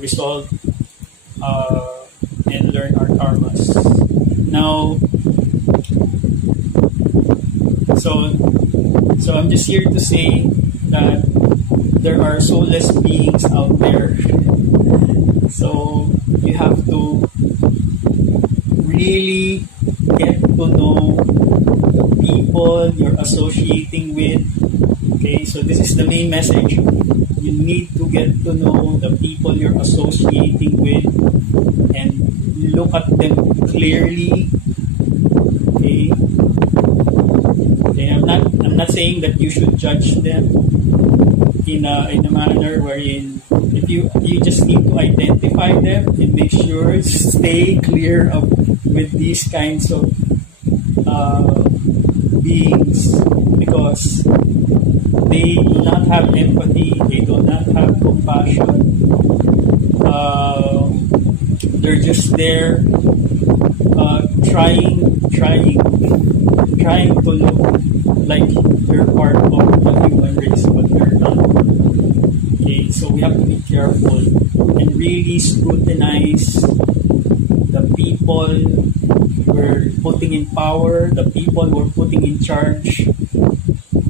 resolve and learn our karmas. Now, so I'm just here to say that there are soulless beings out there. So you have to really get to know the people you're associating with. Okay, so this is the main message. You need to get to know the people you're associating with and look at them clearly. Okay. Okay, I'm not saying that you should judge them in a manner wherein if you just need to identify them and make sure stay clear of with these kinds of beings, because they do not have empathy, they do not have compassion. They're just there trying to look like they're part of the human race, but they're not. Okay, so we have to be careful and really scrutinize the people we're putting in power, the people we're putting in charge,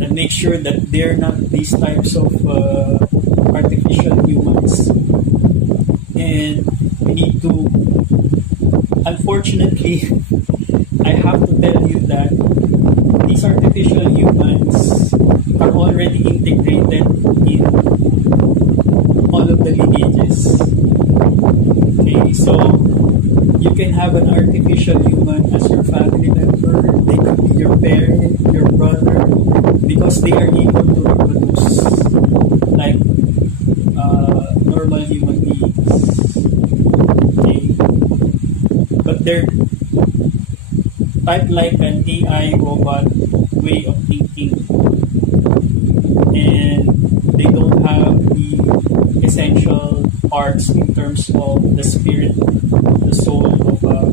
and make sure that they're not these types of artificial humans. And we need to, unfortunately, I have to tell you that these artificial humans are already integrated in all of the lineages. Okay, so you can have an artificial human as your family member. They could be your parent, your brother, because they are able to reproduce like normal human beings. Okay, but they're type like an AI robot way of thinking, and they don't have the essential parts in terms of the spirit, the soul of a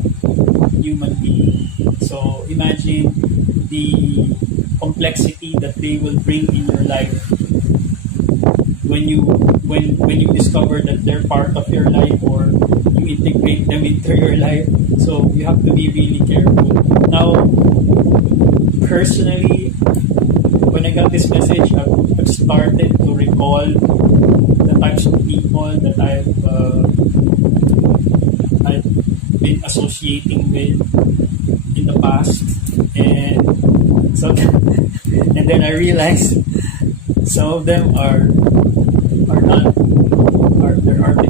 human being. So imagine the complexity that they will bring in your life when you discover that they're part of your life, or you integrate them into your life. So you have to be really careful. Now, personally, when I got this message, I've started to recall the types of people that I've been associating with in the past, and so and then I realized some of them are not, they're artificial.